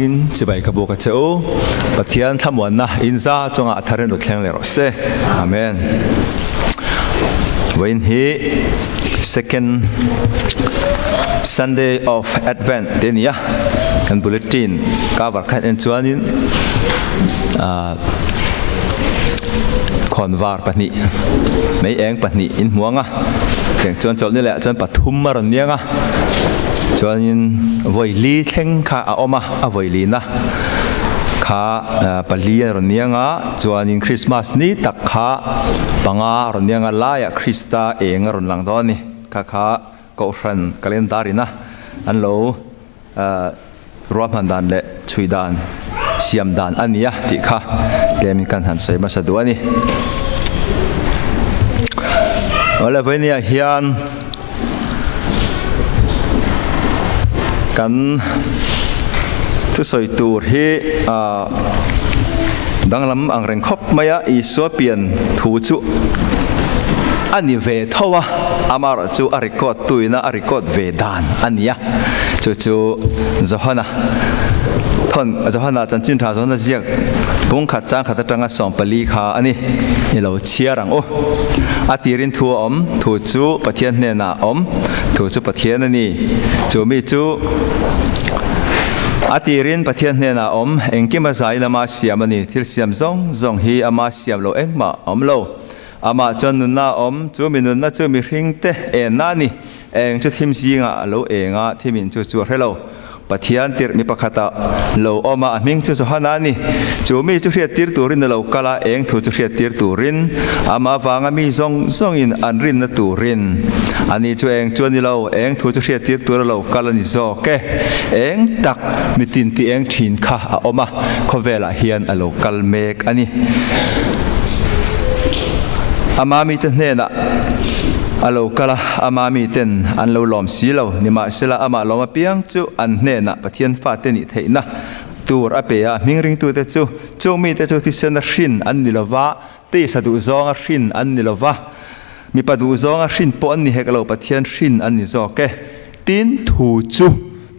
in chibai ka boka cheu pathian thamwan na inza chonga tharen ro thleng le ro se amen when he second Sunday of Advent then ya kan bulletin ka war khan en chuanin konvar pani mấy em pani in muanga tiếng chuan chol ni le chuan pathum ma ron nianga chuanin voili thleng kha a oma a voili na kha pali ron nianga chuanin Christmas ni tak kha panga ron nianga la ya Krista eng ron lang do ni kha kha ko ran calendar ina an lo ruam han dan le chui dan siam dan ania ti kha tem kan han sei ma saduani ola venia hian kan tu soi tur hi danglam ang reng khop maya I so pian thu chu ani ve thowa amar chu a record tuina a record ve dan ania chu zohana thon zohana chanchin tha zona jiak bung khat chang khat tanga som pali kha ani ilo chiarang o atirin thu om thu chu pathian ne na om thu chu pathian ani chu mi chu atirin pathian ne na om engkima zai lama siam ani thil siam zong hi ama siam lo engma om lo ama chon na om chu minun na chu mi hring te e nani eng chu thim singa lo enga thimin chu hello pathian tir mi pakhata lo oma aming chu hanani chu mi chu hriat tir turin lo kala eng thu chu hriat tir turin ama wanga mi zong in anrin na turin ani chu eng chu ni lo eng thu chu hriat tir tur lo kala ni zo ke eng tak mitin ti eng thin kha a oma khovela hian a lo kal mek ani amami te hena alo kala amami ten an lo lom silo nima sila ama loma piang chu an hena pathian fa te ni theina tur apea mingring tu te chu mi te chu tisen rin an nilova te sadu zonga rin an nilova mi padu zonga rin po an ni hekalo pathian rin an ni zo ke tin thu chu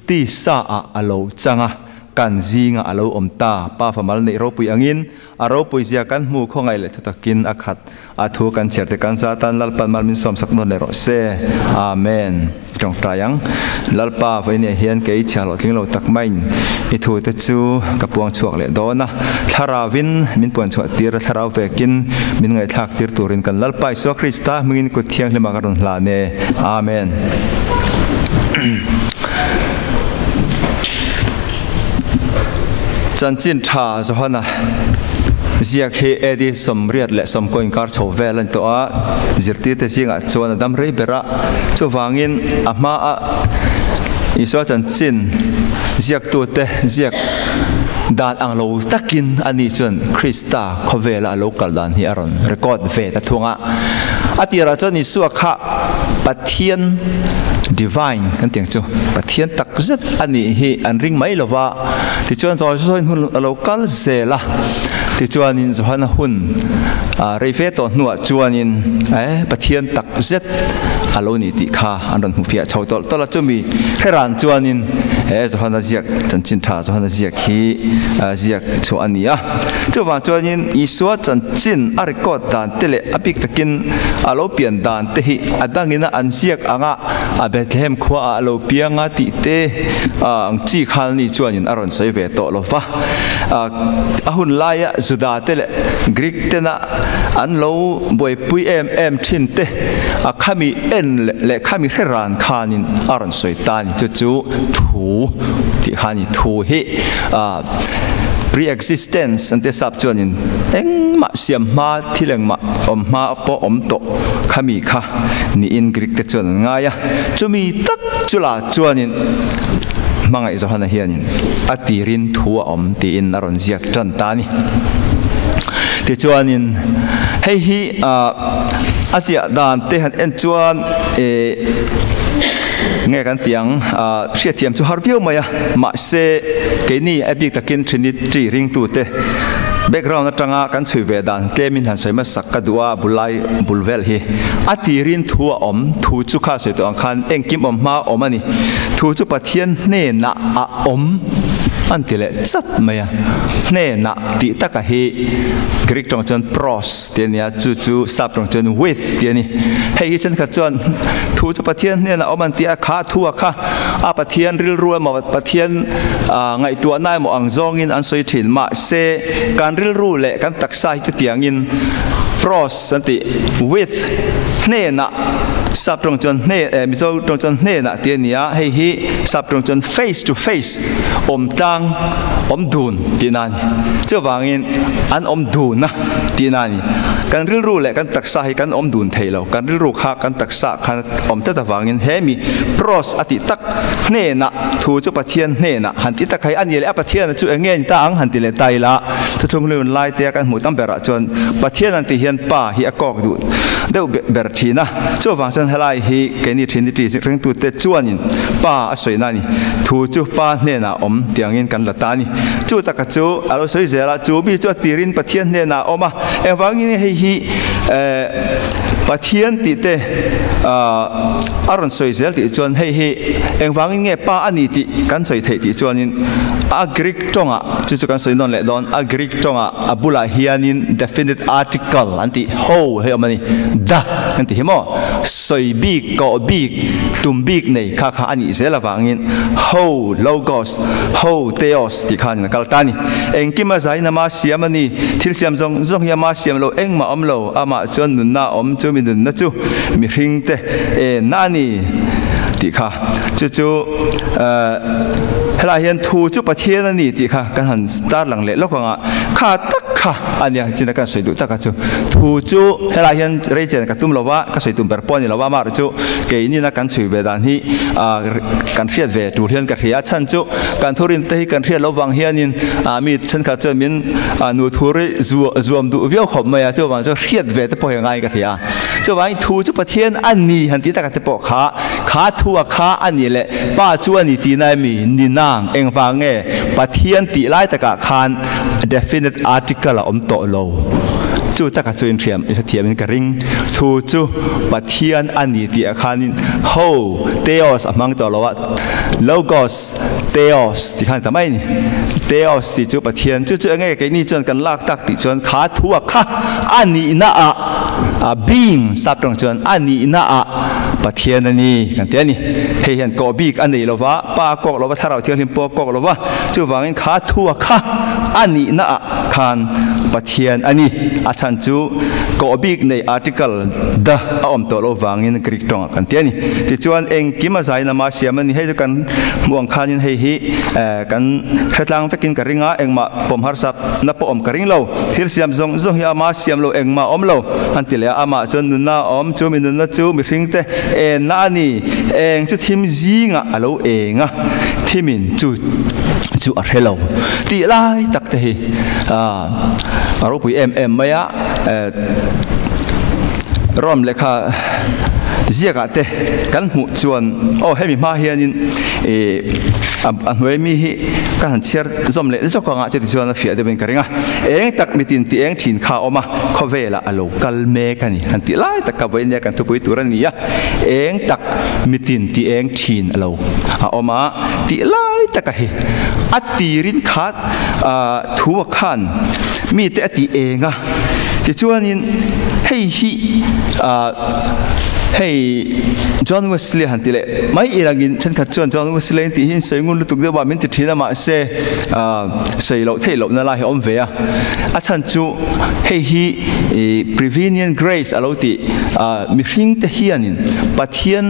ti sa a alo changa kan zinga alo omta pa famal nei ro pui angin aro pui zia kan mu khongai le thutakin akhat athu kan cherte kan sa tan lalpan mal min som sakno le ro se amen tong tayang lalpa vaine hian ke chalo tinglo takmain I thu te chu kapuang chuak le dona tharawin min pon chu tir tharaw vekin min ngai thak tir turin kan lalpai so Krista mingin ku thiang le magaron hla ne amen chanchin tha zohana ziak he edi somriat le somkoin kar chovel an to a zirti te singa chuan dam rei bera chu wangin ama a iso chanchin ziak tu te ziak dan ang lo takin ani chuan Krista khovela local dan hi aron record ve ta thunga atira chuan isu kha pathian divine kan tiang chu pathian tak zet ani hi an ring mai lova ti chuan zoi hun local zela ti chuan in zohana hun reife to nuwa chuan in pathian tak zet alo ni ti kha an ran hu fia chawtol tola chumi heran chuan in zohana ziak chanchin tha zohana ziak hi ziak chu ania chuwa chuan in iswa chanchin a record dan tele apik takin alo pian dan te hi adangina an ziak anga Bethlehem khwa alo pianga ti te ang chi khal ni chuan in aron sei ve to lova ahun laia juda te le Greek te na an lo boi pui em thin te a khami en le khami heran khanin aron soi tan chu thu ti khani thu hi pre-existence and the subjoin eng ma siam ma thileng ma om ma po om to khami kha ni in Greek te chuan nga ya chumi tak chula chuanin mangai zo hana hianin atirin thua om ti in aron ziak tan tani ti chuanin hei hi asia dan te han en chuan nghe kan tiang sia thiam chu har viau maya ma se ke ni abik takin trinity ring tu te background atanga kan chui ve dan kemin han sai ma sakka duwa bulai bulvel hi atirin thua om thu chu kha se to khan engkim om ma omani thu chu pathian ne na a om อันที่เละจัดไหมอ่ะเนี่ยนะที่ตะกะฮีกรีกตรงจน pros เดี๋ยวนี้จู่ๆซับตรงจน with เดี๋ยวนี้ให้ฉันขจรทูจะประเทียนเนี่ยนะเอามันที่ขาทั่วค่ะประเทียนริลรัวมาประเทียนไงตัวนายหมออังซองอินอันสวยถิ่นมาเซการริลรัวเละการตักใส่จะเตียงอิน pros สันติ with เนี่ยนะซับตรงจนเนี่ยมิโซตรงจนเนี่ยนะเดี๋ยวนี้ให้ฮีซับตรงจน face to face ตังดูนที่นั่นเจ้าวางอินอันดูนนะที่นั่นการริลรู้แหละการตักษาให้การดูนเทเราการริลรู้ข้าการตักษาการเจ้าวางอินเฮมี pros อติตักเนี่ยนะทูจุปะเทียนเนี่ยนะหันติตักให้อันนี้แหละปะเทียนจุเงี้ยตั้งหันติเลไตละทุกเรื่องไล่เตียกันหมู่ตั้งเบระจนปะเทียนอันที่เฮียนป่าเฮียกอกดูเดี๋ยวเบระทีนะเจ้าวางจนให้ไล่ฮีแกนี่ทีนี้เรื่องตัวเตจวนอินป่าสวยนั่นนี่ทูจุป่าเนี่ยนะเตียงอินกันละตานี่จู่ตะกจู่เราสวยเจละจู่บีจู่ตีรินปะเทียนเนี่ยนะออกมาฟังอินให้ฮีปะเทียนติเตอารมณ์สวยเจลติจวนให้ฮีฟังอินเงี้ยป่าอันนี้ติกันสวยเทติจวนอินกรีกจงจู่กันสวยนนเละดอนกรีกจงบุลาฮียนิน definite article อันที่ how เฮ้ยมันนี่ดะอันที่เห็นมั้ยสวยบีกกอบีกตุ่มบีกในข้าอันนี้เจละฟังอิน how logos how theosที่ข้านี่กัลตานี่กิมมาใจนามาเสียมันนี่ที่เสียมจงยามาเสียมโลมาโลมาจนนุนน่าจูมินุนน่าจูมีหิงเตนั่นนี่ที่ข้าจู่เฮลาเฮียนทูจุปะเทียนนี่ที่ข้ากันหันสตาร์หลังเละแล้วก็ข้าตักข้าอันนี้จินตนาการสวยดูตักจู่ทูจุเฮลาเฮียนเรเจนกับตุ้มเราว่าก็สวยตุ้มเปอร์ปอนนี่เราว่ามาจู่เกยนี่นักการสวยเวดานที่การเรียดเวดูเฮียนกับเรียชันจู่การทุรินเตยการเรียดระวังเฮียนินมีฉันข้าเจอมินนูทูริรวมดูเบี้ยวขบมาจู่วางจู่เรียดเวแต่พอยังไงกับเรียจู่วางทูจุปะเทียนอันนี้หันที่ตักแต่ปอกขาทัวขาอันนี้แหละป้าจู่อันนี้ตีนายมีนินฟังเงปะเทียนตีไล่ตะกะคาน definite article ละโตโลจู่ตะกะจู่อินเทียมเทียมอินกระริงทูจู่ปะเทียนอันนี้ตีอาคานิน how theos มังตัวเราว่า logos theos ที่ข้างทำไมนี่ theos ที่จู่ปะเทียนจู่เงแกนี่จนกันลากตักติจนขาทัวขาอันนี้น่ะbeing สับตรงจนอันนี้น่ะปะเทียนนี่กันเตียนี่เฮียนกอบีกอันนี้เราว่าป้ากอกเราว่าถ้าเราเที่ยวหิมปอกอกเราว่าจู่วางอินขาทัวขาอันนี้น่ะคานปะเทียนอันนี้อาจารย์จู่กอบีกใน article the ตัวเราวางอินกรีกตรงกันเตียนี่ที่จวนกิมาใจนามาเสียมันนี่ให้กันมวงคานินให้ฮีกันเฮ็ดลังไปกินกระริงมาปมหารสับนับปมกระริงเราที่เสียมจงยามาเสียมเรามาเราอันที่เหลือมาจนนุนน่าจูมินุนน่าจูมีริงเตนั่นนี่จุดทิมจีงเราทิมินจู่อะไรเราตีไล่ตักเตะเราปุยมายะร่วมเลยค่ะเจียกเตะกันหูจวนให้มีมาเฮียนินอันเวมีกันเชียร์จอมเละเจ้าของจะติดจวนเฟียเดเป็นกระริงตักมีตินตีถิ่นข้าวมาข้าวเวลาอโลกัลเมกันนี่อันที่ไล่ตักกับเวเนี่ยกันทุกปุยตัวนี้ตักมีตินตีถิ่นอโลมาตีไล่ตักเฮอัตตีรินขาดทัวขันมีแต่ตีที่จวนนี้ให้ฮีให้จอห์นเวสลีย์หันติเลไม่อีรักินฉันขัดจอห์นเวสลีย์ที่หินสวยงุนลุตุกเดียวว่ามินติดที่นั่นมาเซ่สวยโลเทโลนั่นแหละให้อมเวียอาจารย์จูให้ฮี prevenient grace อะไรที่มีริงเทียนินปัจเจียน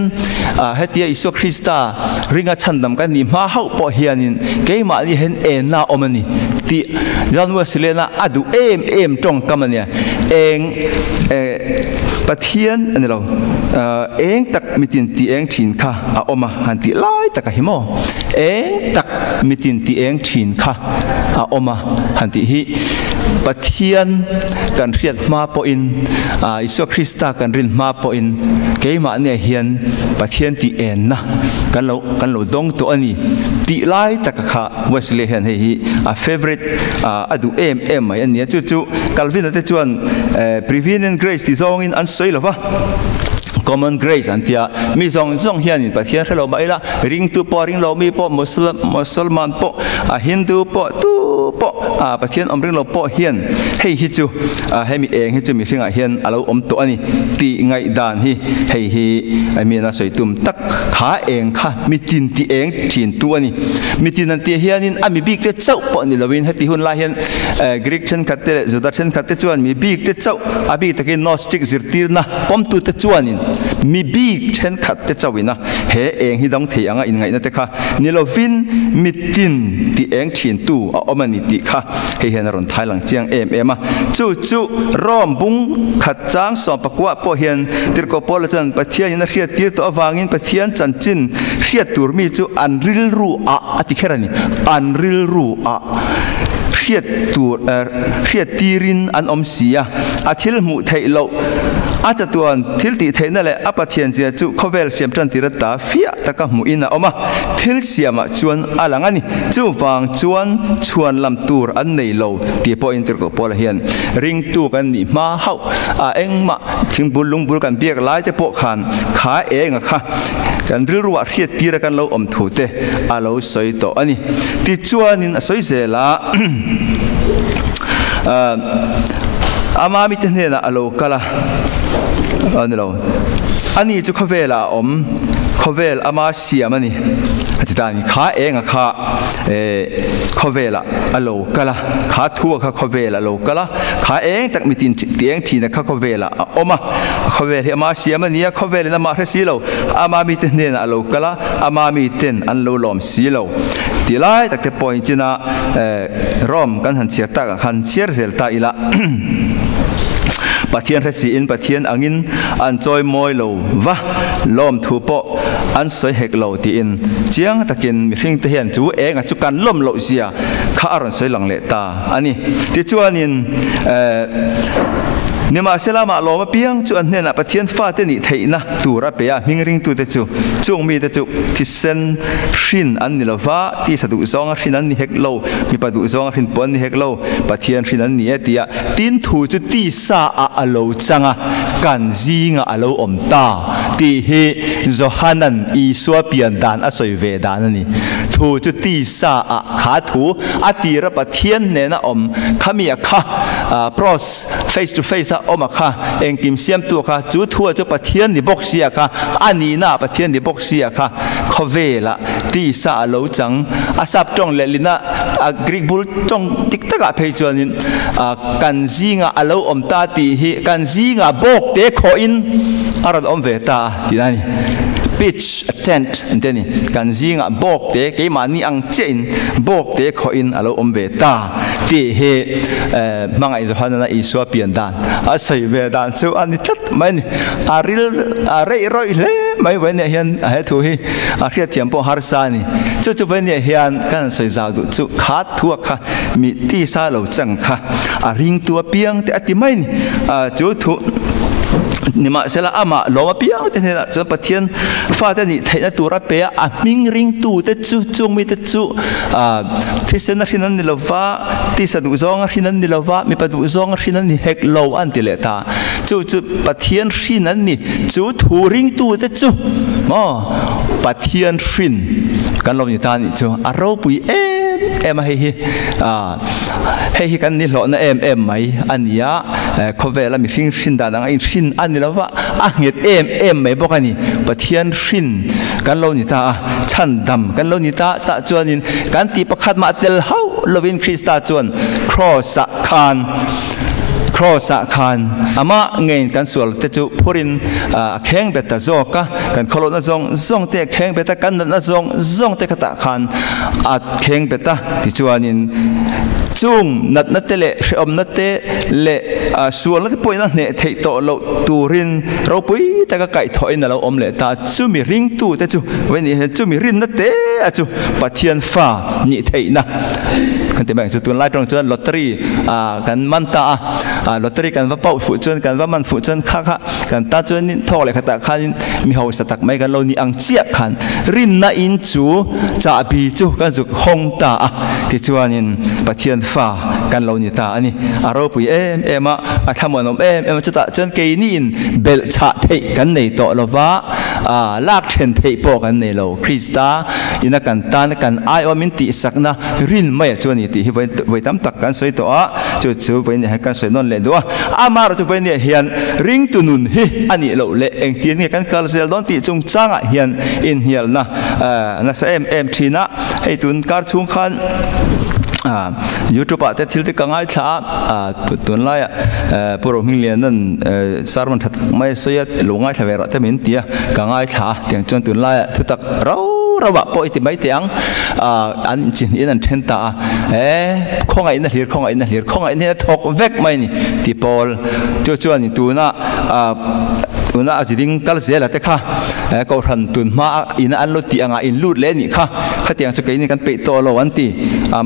ให้ที่อิสุคริสต์ริงอาชันดำกันนี่มาเข้าปะเฮียนินเกี่ยมาลีเห็นน่าอมันนี่ที่จอห์นเวสลีย์น่ะอดูตรงกันมันเนี่ยปัจเจียนอันนี้เราตักมิตินตีถิ่นข้าออกมาหันติไล่ตักหิมตักมิตินตีถิ่นข้าออกมาหันติฮิปะเทียนกันเรียดมาปอินอิสุคริสต์กันรินมาปอินเกี่ยมาเนี่ยเฮียนปะเทียนตีนะกันเราดงตัวนี้ตีไล่ตักข้าเวสเลย์เห็นให้ฮิfavorite อดูอันนี้จู่กัลวินแต่จวน prevenient graceที่ทรงอินอันสวยหรอวะ common grace อันที่มีสองเฮียนประเทศเราไปละริงตัวปอริงเรามีปอมุสลิมปอฮินดูปอตูปอประเทศริงเราปอเฮียนให้ฮิจูให้มีเองฮิจูมีเรื่องเฮียนเราตัวนี้ตีไงด่านให้มีน่าสวยตุ่มตักขาเองค่ะมีตินตีเองจีนตัวนี้มีตินนั่นตีเฮียนินมีบิ๊กเตเจ้าปอนี่เราวินให้ตีหุ่นลายเฮียนกรีกเช่นขัดเตะจุดเช่นขัดเตะจวนมีบิ๊กเตเจ้าบิ๊กตะกี้นอสติกจิตตีนะป้อมตัวเตจวนนี่มีบิ๊กเช่นขัดเตเจ้าวินะเฮเองที่ต้องเถียงอินไงนั่นแต่ค่ะนี่เราวินมีตินตีเองจีนตัวเอามันนี่ตีค่ะให้เห็นรอนไทยหลังเจียงมาจู่ร่อมบุ้งขัดจ้างสอบประกวดพอเห็นติดกับพอละจันประเทศยันเรียดตีตัววางินประเทศจันจินเรียดตัวมีจู่อันริลรูอติแค่นี้อันริลรูเรียดตัวเรียดตีรินอันอมเสียอาทิลมุไทยเราอาจจะตัวทิลตีไทยนั่นแหละอัปเทียนเสียจู่เขาเวลเสียมจันติรตาฟิยตะกับมุอินะออกมาทิลเสียมาชวนอะไรงั้นนี่จู่ฟังชวนลำตัวอันในเราตีพออินเตอร์กับพอละเฮียนริงตัวกันนี่มาเฮาเองมาถึงบุลกันเบียกไล่แต่พวกขันขาเองอะค่ะกันเรื่องว่าเรียดตีระกันเราอมถูเตเราสวยต่ออันนี้ที่ชวนนี่สวยเสียละอามามิเตเนนะอโลกะละอันนี้เราอันนี้จุขเวลาขเวลอามาเสียมันนี่อาจารย์ขาเองอะขาขเวลาอโลกะละขาทั่วขาขเวลาโลกะละขาเองตักมีตินเตียงทีนะขาขเวลาอมาขเวลอามาเสียมันนี่ขเวลามาเรสีเราอามามิเตเนนะอโลกะละอามามิเตนอันโลลอมสีเราทีไรตักจะปอยจีน่ารอมกันหันเสียตากันเสียเซลตาอีละประเทศรัสเซียประเทศอังกฤษอันจอยมอยโลวะล้อมถูปอันสวยเฮกโลตีอินเจียงตะกินมีสิ่งที่เห็นจูเองจุกันล้มโลเสียข้าอรุณสวยหลังเลตาอันนี้ที่จวนนินเนี่ยมาเสลามาลอมาเพียงจวนเนี่ยนะประเทศฟ้าเตนิไทยนะตัวรับเปียมิงริงตัวเตจูจงมีเตจูที่เซนชินอันนี้ละฟ้าที่สะดุซองชินอันนี้เฮกโลมีประดุซองชินปนนี้เฮกโลประเทศชินอันนี้ตียตินถูจุตีซาอาโลจังอ่ะกันซิงอาโลอมตาที่เฮโจฮันนันอีสวาเปียนดานอสวยเวดานนี่ถูจุตีซาอาขาถูอาตีระประเทศเนี่ยนะขามีอะค่ะpros face to faceออกมาค่ะเองกิมเสียมตัวค่ะจู่ทั่วจะประเทศนี่บกเสียค่ะอันนี้น่าประเทศนี่บกเสียค่ะเขาเวละที่ซาโลจังอาซับจงเลลินะกรีกบุลจงติ๊กตะกะเพจวนินกันซีงาโลอมตาตีฮีกันซีงาบกเตะขออินอารัดอมเวตาที่นั่นpitch tent อันนี้กันซิงอ่ะบอกเตะเกี่ยมันนี่อังเจนบอกเตะขออินอะไรอมเวตาที่เฮมังไอจะพันนั้นอิสวาเปลี่ยนดานอาศัยเวดานสู้อันนี้ทัดไม่นี่อาริลอาเรย์รอยเล่ไม่เว้นเนี่ยเฮียนเฮทุยอาเรียเทียมพอฮาร์ซานี่จู่เว้นเนี่ยเฮียนกันสวยสาวดูจู่ขาดทั่วค่ะมีที่ซาเหล่าจังค่ะอาริงตัวเปียงแต่อติไม่นี่จู่ทุนี่มาเสละอามาลอมาเปียงแต่เนี่ยจะประเทศฟ้าแต่นี่ไทยนั่นตัวรับเปียมิงริงตูแต่จู่จงมีแต่จู่ที่เส้นที่นั่นนี่เราว่าที่สะดุซองที่นั่นนี่เราว่ามีประดุซองที่นั่นนี่เฮกโลอันติเลตาจู่ประเทศที่นั่นนี่จู่ทูริงตูแต่จู่ประเทศฟินกันลมอยู่ตานี่จู่อารมณ์ปุยให้กันนี่หล่อนะไหมอันนี้เขาเวลามีชินดานังไอ้ชินอันนี้แล้วว่าเงียบไหมบอกกันนี่ประเทศชินกันเรานี่ตาชันดำกันเรานี่ตาจวนนี่กันตีประคัดมาเตลเฮาลวินคริสตาจวนครอสคานอามาเงินกันส่วนแต่จู่พูรินแข่งเบต้าโซกะกันโคโลนาซงเตะแข่งเบต้ากันนาซงเตะกตะคานแข่งเบต้าที่จวนนี่จุงนัดเตะเละอมนัดเตะเละส่วนแล้วที่ป่วยนั่นเนี่ยเทโตเราตูรินเราปุ้ยแต่ก็ไก่ถอยนั่นเราอมเละตาจู่มีริงตู้แต่จู่วันนี้จู่มีรินนัดเตะจู่ปัจเจียนฟ้านี่เทนะกันแต่แบ่งสุดตัวไล่ตรงจนลอตเตอรี่กันมันตาลอตเตอรี่กันว่าเป้าฝูจนกันว่ามันฝูจนค่ากันตาจนนี่ท่อเลยขตาคันมีหัวสตักไม่กันเรานี่อังเจียคันรินน่าอินจูจ่าบีจูกันจุกฮงตาที่จวนนี่ประเทศฟ้า กันเรานี่ตาอันนี้อารมณ์ปุยมาทำวันมาจะตาจนเกนี่อินเบลชาเทกันในโตเราว่าลากเทนเทปกันในเราคริสตาอินักกันตานักกันไอว่ามินติสักนะรินไม่จวนนี่ติไว้ทำตักกันสวยตัวจู่ๆไว้เนี่ยให้กันสวยนอนเล่นด้วยมาเราจะไว้เนี่ยเฮียนริงตุนุนอันนี้เราเล่นที่นี่กันการเซลดอนติจงจ้างเฮียนอินเฮียนนะนะเอ็มทีนะให้ตุนการชุ่มขันยูทูบแต่ที่ที่กังไงช้าตัวนั้นพวกเรามิเลียนนั้นสารมันทัดไม่สวยลงง่ายทำอะไรแต่เหม็นเตี้ยกังไงช้าอย่างจนตัวนั้นทุกตักเราแบบปล่อยติดไม่เตียงอันจริงอันนั้นเทนตาข้องไอ้นั่นเหี้ยข้องไอ้นั่นเหี้ยข้องไอ้นี่ทอกเวกไม่นี่ที่พอลจู่ๆนี่ตัวน่ะอาจจะดิ้งกัลเสียแล้วแต่ค่ะก็ทันตุนมาอินอันลุติอ่างอินลุดเล่นี่ค่ะข้าเตียงสุกัยนี่กันเปิดตัวเราวันที่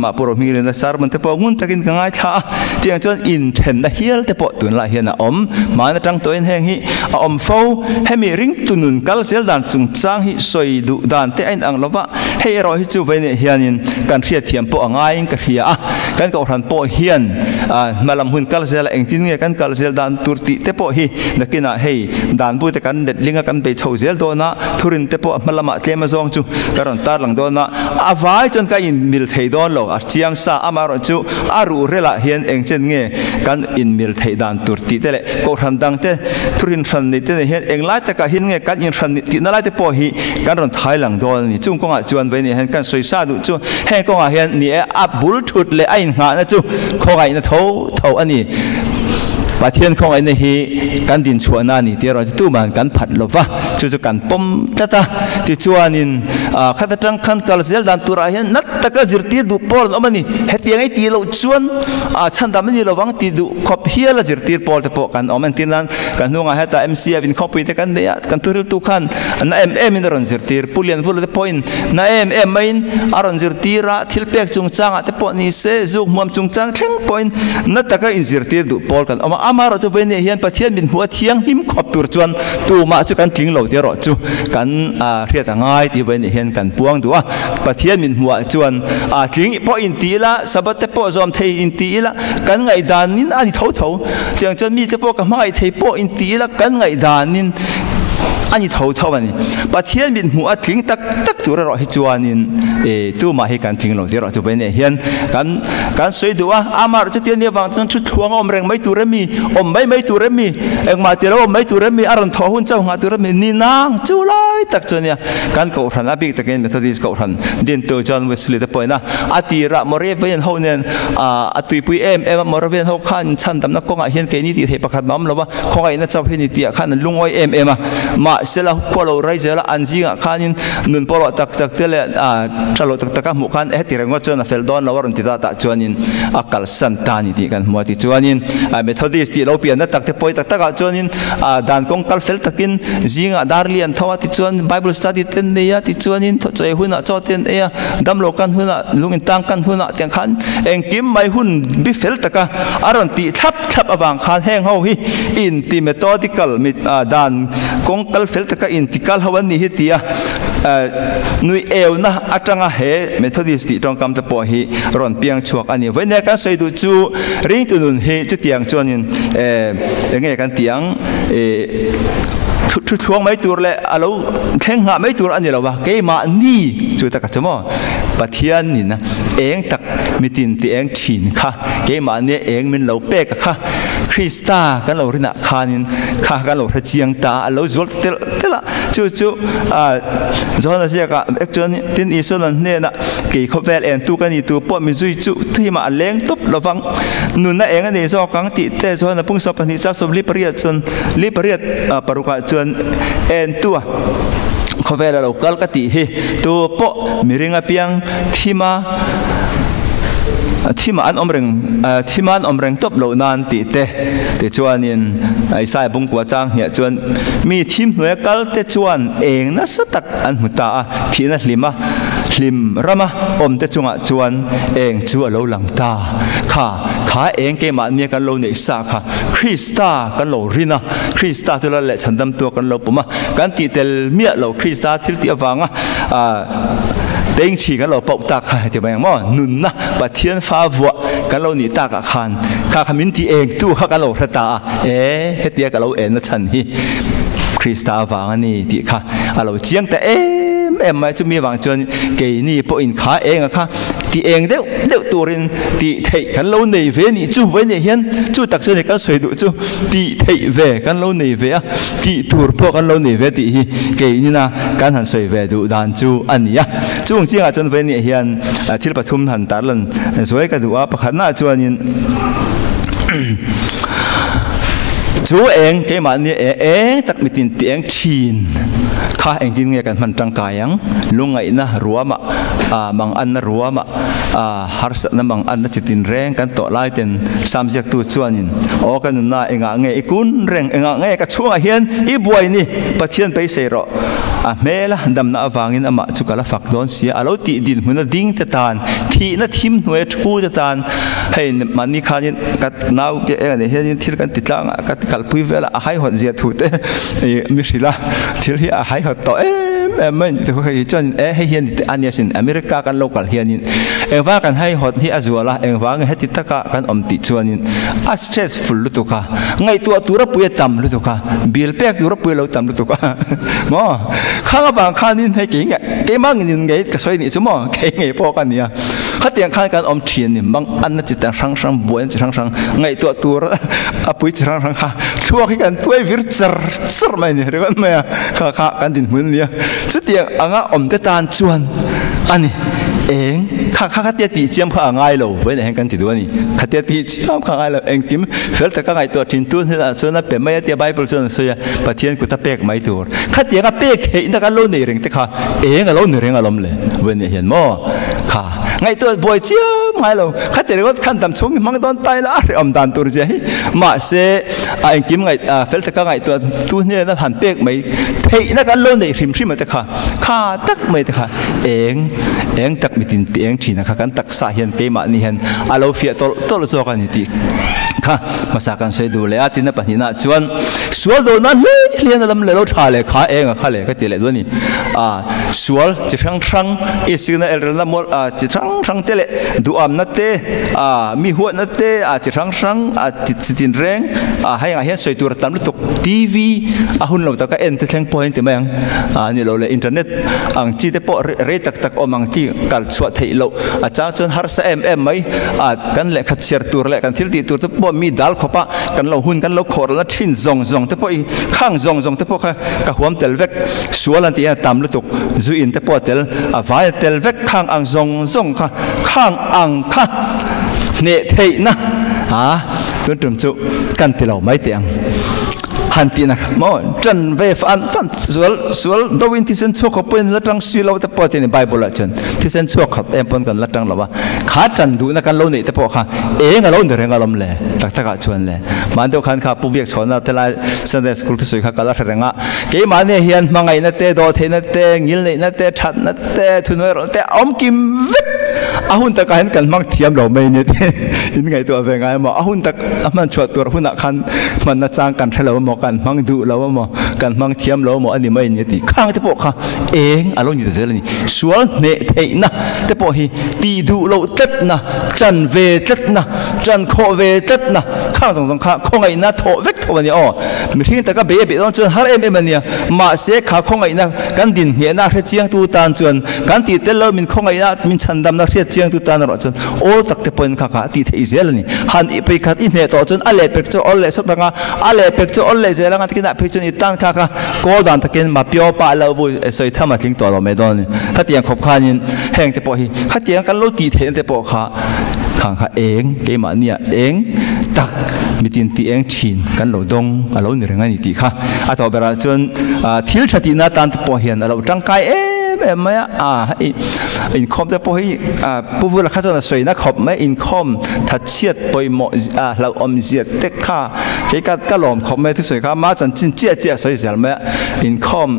มาพวกเรามีเรื่องสารมันแต่พองุนตะกินกังไงช้าเตียงจนอินเทนนะเฮียแต่พอตุนละเฮียนะมาในจังตัวเองแห่งฮีเฝ้าให้มีริงตุนุนกัลเสียด่านจุงจ้างฮีสวยดุด่านแต่อังเราว่าให้เราให้จูไปเนี่ยเฮียนินการเทียบเทียมปอง่ายกันเฮียกันก็ทันปอเฮียนมาลำหุ่นกัลเสียละเองที่นี่กันกัลเสียด่านตุรติแต่ปอฮีนักกินให้ด่านบุตรกันเด็ดลิงกันไปเช่าเสียโดนะทุรินแต่ปอมาละมาเจมาซองจูการันตาหลังโดนะอาไว้จนกันอินมิลเทดอนหลอกเจียงซาอามารจูอารูเรละเฮียนเองเช่นเงี้ยกันอินมิลเทด่านตุรติแต่ละก็ทันดังแต่ทุรินทันนี่แต่เฮียนเองไล่แต่กันเฮียนเงี้ยกันอินทันนี่นั่นไล่แต่ปอฮีการรันไทยหลังโดนนี่จุงก็จวนไปนี่เห็นกันสวยซาดูจู่เห็นก็เห็นนี่อับบุลชุดเลยไอ้หานะจู่ของไอ้นะเท่าอันนี้ประเทศของไอ้นี่กันดินชวนนี่ที่เราจะตู้มันกันผัดลบวะจู่ๆกันปมตาที่ชวนนินข้าตจังขันกัลเซลดันตุระเห็นนัดตะกะจิรตีดูปอลอมันนี่เหตุยังไงที่เราชวนฉันดำนี่เราวังที่ดูขอบเฮียละจิรตีปอลแต่ปอกันอมันที่นั้นกันนุ่งเหตุMCวินขอบไปแต่กันเดียกันตุริลตุขันน่ามินรอนจิรตีปุลิยนฟุลแต่ปอยน์น่าไม่อารอนจิรตีระทิลเปกจุงจังแต่ปอนี่เซซุกมัมจุงจังเท่งปอยน์นัดตะกะอินจิรตีดูปอลกันมาเราจะเป็นเนี่ยเฮียนประเทศบินหัวเทียงหิมขอบตัวจวนตัวมาจุกันทิ้งเหล่าเดียวจุกันเรียกง่ายที่เป็นเนี่ยเฮียนกันปวงดูว่าประเทศบินหัวจวนทิ้งพออินทีละสบัดแต่พอจอมเทอินทีละกันไงดานนินอันนี้เท่าเสียงจะมีแต่พอกับไม่เทพออินทีละกันไงดานนินอันนี้เท่าวันนี้ประเทศบินหัวทิ้งตักตัวเราให้จวนนินตัวมาให้กันทิ้งเหล่าเดียวจะเป็นเนี่ยเฮียนกันสวยดูว่ามาเราจะเทียนเนี่ยฟังจนชุดทวงแรงไม่ตัวเรมีไม่ตัวเรมีเองมาเจอเราไม่ตัวเรมีอารมณ์ท้อหุ่นเจ้าหาตัวเรมีนี่นางจุไลตักจนเนี่ยการเก่าทันอาบิกตะเกียนเมทอดิสเก่าทันเดินตัวจอห์นเวสลีย์ตะปอยนะอาตีระมอเรเวียนเขาเนี่ยตุยปุยมอเรเวียนเขาขันชันตำนักกงอาเฮียนเกนี่ตีเทปขัดน้ำแล้วว่าคงไอ้นั่นเจ้าเฮียนตีขันลุงไว้มาเสร็จแล้วพอเราไรเสร็จแล้วอันจริงขันนุนพอเราตักเจริญชะโลตักหมู่ขันตีแรงว่าจนเฟลดอนแล้ววันที่ตาจวนนินอักลสันตานี่ดีกันมัวที่จวนนินเมทอดิสที่เราเปลี่ยนนั่นตักที่ปอยตักจวนนินด่านกงกัลเฟลตักินจิงดาร์เลียนทว่าที่จวนไบเบิลสตัดดี้เต็นเนี่ยที่จวนนินทใจหุ่นจอเต็นเนี่ยดำโลกันหุ่นลุงอินตังกันหุ่นเตียงขันเองกิมไม่หุ่นบิเฟลตักอารมณ์ที่ทับอวังขันแห้งเขาฮิอินที่เมทอดิคัลมิด่านกงกัลเฟลตักอินที่กัลฮวันนี้ฮิตีนุยเอวนะอัจฉริยะเมทอดิสที่ตรงคำตะปอฮีรอนเปียงชัวอันนี้วันนี้การสวยดูจูริงตุนุนเฮจุดเตียงจวนนินยังไงกันเตียงทุกช่วงไม่ตัวเลยเราเข่งหาไม่ตัวอันนี้เราว่าเกี่ยมานี่จุดตะกัจจมอปะเทียนนี่นะเองตักมิตินที่เองถิ่นค่ะเกี่ยมาเนี่ยเองมันเราเป๊กค่ะคริสตากันเราเรื่องคานินค่ะกันเราเจียงตาเราจวดเตละจู่จวนเสียกับเอ็กจวนตินอีส่วนเนี่ยนะเกี่ยเขาแวลเอ็นตัวกันนี่ตัวปอมีจุยจู่ที่มาเลี้ยงตุ๊บเราฟังนุ่นน่ะเองอันนี้จอกังติแต่จวนน่ะพุ่งสอบปนิจสมลิปเรียดจนลิปเรียดปรุกะจวนเอ็นตัวเขาแวลเรากัลกติเฮตัวปอมีเรื่องเพียงที่มันอมเริงตบเหล่านานติเตจวนนินไอ้สายบุงกว่าจางเนี่ยจวนมีทีมหน่วยกัลเตจวนเองนะสตักอันมุตาที่นั่นลิมรามาเตจงจวนเองจัวเหล่าหลังตาขาเองเกมันเนี่ยกันเหล่าเนสาค่ะคริสตากันเหล่ารินะคริสตาจะละเละฉันดำตัวกันเหล่าปุ่มกันติเตลเมียเหล่าคริสตาที่ที่ฟัง เต็งฉีกันเราปกตากที่บางมั่วนุนนะปะเทียนฟ้าวัวกันเราหนีตากอาคารข้าขมิ้นที่เองตู้ข้ากันเราพระตาเฮตียกันเราเอ็นนะฉันฮีคริสต์วางนี่ดีค่ะเราเจียงแต่ไม่จะมีวางจนเกนี่พออินขาเองอะค่ะที่เองเดี๋ยวตัวเรนที่เทกันเราในเวนี่จู่เวนี่เห็นจู่ตักเจอในกันสวยดูจู่ที่เทเวกันเราในเวอะที่ตัวพวกกันเราในเวที่เกนี่นะกันหันสวยเวดูดานจู่อันนี้อะจู่จริงอาจจะเวนี่เห็นที่ปฐุมหันตาลันสวยกันดูว่าประคันหน้าจู่นี่จู่เองเกมันนี่เองตักมีตินเตียงชีนข้าเองที่เงี้ยกันมันจังกายังลุงไงนะรัวมะบางอันนะรัวมะฮาร์สนะบางอันนะจิตินแรงกันต่อไล่เต็นสามจากตัวชวนินโอ้กันน่าเองเงี้ยอีกุนแรงเองเงี้ยกับช่วงเฮียนอีบวยนี่ปะเทียนไปเสรอเมล่ะดำน้าฟังอินมาจุกละฝักโดนเสียอาลูติดินมันน่ะดิ้งตะตานที่น่ะทิมหน่วยทูตะตานให้มันนี่ข้านี่กัดน้าวเกะเนี่ยเฮียนที่กันติดล่างกัดกัลปุยเวลาให้หัวเสียถูกเตะมิสิละที่ที่ให้หัวต่อมันตัวเขาจนให้เฮียนอันนี้สินอเมริกากันโลกัลเฮียนเอ็งว่ากันให้หัวที่อาจัวละเอ็งว่ากันให้ติดตะกันอมติชวนินสเตรสฟุลลุตุกะไงตัวรับปุยต่ำลุตุกะบิลเปียกตัวรับปุยเราต่ำลุตุกะมอข้างบางข้านินให้เก่งเก่งมากนินไงก็สวยนี่ชั่วโมงเก่งไงพอกันเนี่ยข้าเตียงข้ากันอมเทียนนี่บางอันนั้นจิตรังบวนจิตรังไงตัวปุยจิตรังค่ะช่วงที่กันตัววิร์ซร์ไม่เนี่ยเรียกว่าไม่ข้ากันดินเหมือนเนี่ยสุดเดียงอ่างอมเตตานชวนอันนี้เองข้าเตียตีเจียมข้าง่ายเราไว้ในแห่งกันติดด้วยนี่ข้าเตียตีเจียมข้าง่ายเราเองกิมเฟลแต่ข้าง่ายตัวทิ้งตู้นี่ละส่วนนั้นเป็นไม่เตียไบเบิลส่วนส่วนปะเทียนกุตาเป็กไม่ตัวข้าเตียก็เป็กเห็นแต่กันโลนี่เร่งแต่ข้าเองก็โลนี่เร่งอารมณ์เลยเว้นเห็นมั้งข้าไงตัวบอยเจียมง่ายเราข้าเตียก็ขั้นต่ำช่วงมังตอนตายละอมดานตัวเจ้ามาเสเองกิมไงเฟลแต่ข้าง่ายตัวตู้นี่นั่นหันเป็กไม่เห็นแต่กันโลนี่ริมมาแต่ข้าตักไม่แต่ข้าเองตักมีตินเตียงทีนะครับกันตักสาเห็นเกมานี่เห็นอาเราเฟียตัวละโซกันนี่ตีค่ะมาสักกันใช้ดูเลยอาทิตย์นั้นปัจจุบันชวนสวลโดนนั้นเลี้ยงลำเลยเราถ่ายเลยข้าเองข้าเลยก็ตีเลยด้วยนี่สวลจิตรังอีสิ่งนั้นเอลล์มอลจิตรังเตะดูอัมนัดเตะมีหัวนัดเตะจิตรังจิตินแรงให้เห็นสวยตัวตามรู้ตกทีวีหุ่นเราตะก็เอ็นเทงพอยน์ที่แมงนี่เราเลยอินเทอร์เน็ตจีเตปอเรตักอมังจีกัลสวดให้เราอาจารย์จนฮาร์สไหมกันเล็กขัดเสียตัวเล็กกันที่ตีตัวเตปอมีดัลขบะกันเราหุ่นกันเราขอเราทิ้งซองเตปอข้างซองเตปอกับหัวเตลเวกสวนที่ตามรู้ตกจูอินเตปอเตลไฟเตลเวกข้างอังซองข้างอังค่ะเนเทนะตัวจุ่มจุกันที่เราไม่เตียงฮันตีนะมอจันเวฟันสวลดวินที่เซนชั่วเขาเป็นลัตรังซีเราแต่พอที่ในไบเบิลจันที่เซนชั่วเขาเป็นกันลัตรังเราว่าขาจันดูนักการเราเนี่ยแต่พอค่ะเองเราเนี่ยเรื่องอารมณ์เลยตักชวนเลยมันเดียวกันค่ะผู้เบียกชนนะแต่ละสันเดสกุลที่สวยค่ะกันละเรื่องอ่ะเกี่ยมันเนี่ยเฮียนมังไงนั่นเตะโดเทนั่นเตะงิลเนี่ยนั่นเตะชัดนั่นเตะทุนเวรนั่นเตะอมกิมวิกหุ่นตะการกันมังเทียมเราไม่เนี่ยยังไงตัวเป็นไงมาหุ่นตะมันชวดตัวหุ่นนักขันมันน่าจ้างกันให้เราหมอกันมังดูเราว่าหมอกันมังเทียมเราหมออันนี้ไม่เนี่ยตีข้างที่พวกค่ะเองอารมณ์อยู่แต่เจริญนี่สวนเนเทนะแต่พวกฮีตีดูเราจัดนะจันเวจัดนะจันโคเวจัดนะข้างสองข้างคงไงนะโถเวกโถวันนี้อ๋อมีที่แต่ก็เบียต้องจนฮาร์เอ็มมันเนี่ยมาเสียขาคงไงนะกันดินเหี้ยนะเรียงตูตานจนกันตีเตลเรามินคงไงนะมินชันดำนะเรียงตูตานรอจนโอ้ตักเตปนข้าขาตีเทอิเซลนี่หันอีไปขัดอินเนตจนอะไรเป็กจะอะไรสักต่างอะไรเป็กจะอะไรเซลังที่น่ะเพจนี่ตั้งข้าก็ดันตะเกินมาเปียวปะเราบุยสวยทำมาทิ้งตัวเราไม่ได้นี่ขัดยังขบขานินแห่งเตปฮีขัดยังกันโลตีเทนเตปขาข้างข้าเองเกมาเนี่ยเองตักมีตินตีเองชินกันเราดงเราเหนื่อยงานนี่ตีค่ะอาต่อไปเราจนทิลชตินาตันเตปเฮียนเราจังไกแบบไม่อินคอมแต่พอให้ผู้บริหารจะสวยนะขอบไม่อินคอมถ้าเชียดไปหมดเราอมเสียเด็กข้าเกี่ยวกับหลอมขอบไม่ที่สวยข้ามาจันจินเจี๊ยสวยเสียไหมอินคอม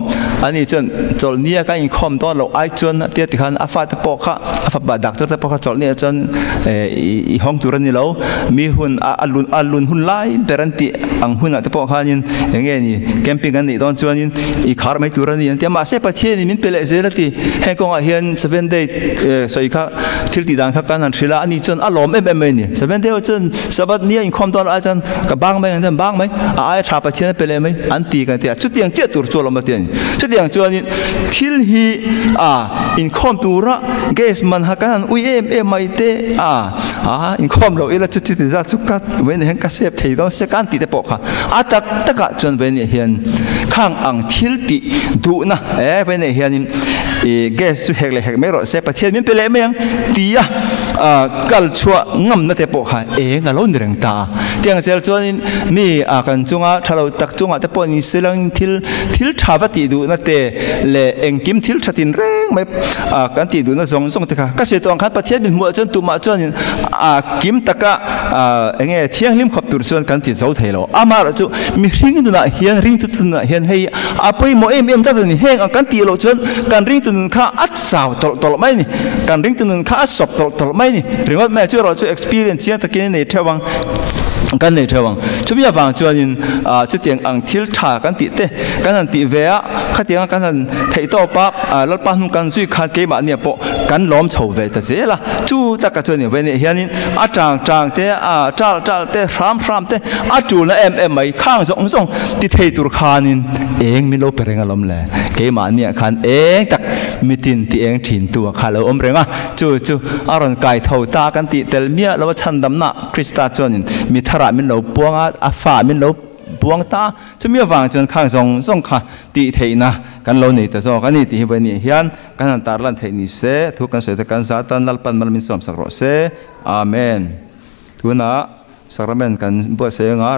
อันนี้จนเนี่ยก็อินคอมตอนเราไอจนเตี้ยที่ขันอาฟาตปอกข้าอาฟาบาดักตัวแต่ปอกข้าจนเนี่ยจนห้องตุรันนี่เรามีหุ่นอัลลุนหุ่นไล่เบรันติอังหุ่นแต่ปอกข้านี่อย่างเงี้ยนี่แคมปิ้งกันนี่ตอนจวนนี่อีคาร์ไม่ตุรันนี่แต่มาเสพประเทศนี่มินเปล่าเสีย ที่ให้กงอาเฮียน7 day สวยค่ะทิลติดังค่ะการนันทรีละอันนี้จนอารมณ์ไม่นี่7 day จนสบัดนี้อินคอมตอนอาจารย์กับบางไหมกันบางไหมชาปเชียนไปเลยไหมอันตีกันที่ชุดยังเจ็ดตัวลงมาเตียนชุดยังจวนนี่ทิลฮีอินคอมตัวระเกสมันฮักกันอุ้ยไม่เตอินคอมเราละชุดที่จะสุกัดเว้นเห็นกระเสพที่ต้องเสกันตีแต่ปกค่ะตะกะจนเว้นเห็นข้างอังทิลติดูนะเว้นเห็นเกสสุดเฮกเลยเฮกไม่รอเสพเทียนมันไปเลยไหมยังตีกัลชัวงำนั่นแต่ปกค่ะงั้นเราเรื่องตาที่ยังเซลจวนมีกันจงถ้าเราตักจงแต่ปนนี้เสลังทิลชาวติดูนั่นแต่เลกิมทิลชาตินเร่งไม่กันติดูนั่นส่งแต่ค่ะก็เสียตัวขันประเทศเป็นหัวจนตัวมาจนกิมตะกะเงี้ยเที่ยงลิมขับตัวจนกันติดเสาเทโลมาแล้วจูมีริงตัวน่ะเฮียนริงตัวน่ะเฮียนให้ไปโมจัดนี่เฮงกันติโลจนกันริงตัวนึงข้าอัดสาวตลอดไม่นี่กันริงตัวนึงข้าอัดสอบตลอดไม่นี่หรือว่าแม่ช่วยเราช่วย experience เชี่ยตะกี้ในเทวังกันในเทวังช่วยฟังจวนยินจุดเตียงอังทิลชากันติเตกันนันติเวียขัดยังกันนันไทยโตปั๊บรถปั้นกันซุยขัดเก็บเนี่ยปกันล้อมโฉวเวตเสียละจู่ตะกัจวนเนี่ยเวเนี่ยเฮียนินจางเตจ้าเตพรามเตจู่ละไม่ข้างส่งติไทยตุรคานินมีโลเปรงอารมณ์แหละเก็บเนี่ยขันตักมิตินที่ถิ่นตัวข้าเราเรงจู่อารมณ์กายเท่าตากันติเตลเมียแล้วว่าชันดำหน้าคริสตาจวนินมีทรามินเราปวงฟ้ามินเราปวงตาจะมีฟังจนข้างส่งค่ะตีเทนะกันเราเนี่ยแต่ส่งกันนี่ตีไปนี่เฮียนกันนันตาลันเทนิเสทุกกันเสด็จกันสาตันนัลปันมันมินสมสักรเสอาเมนทุนนะสักรเมนกันบัวเสงา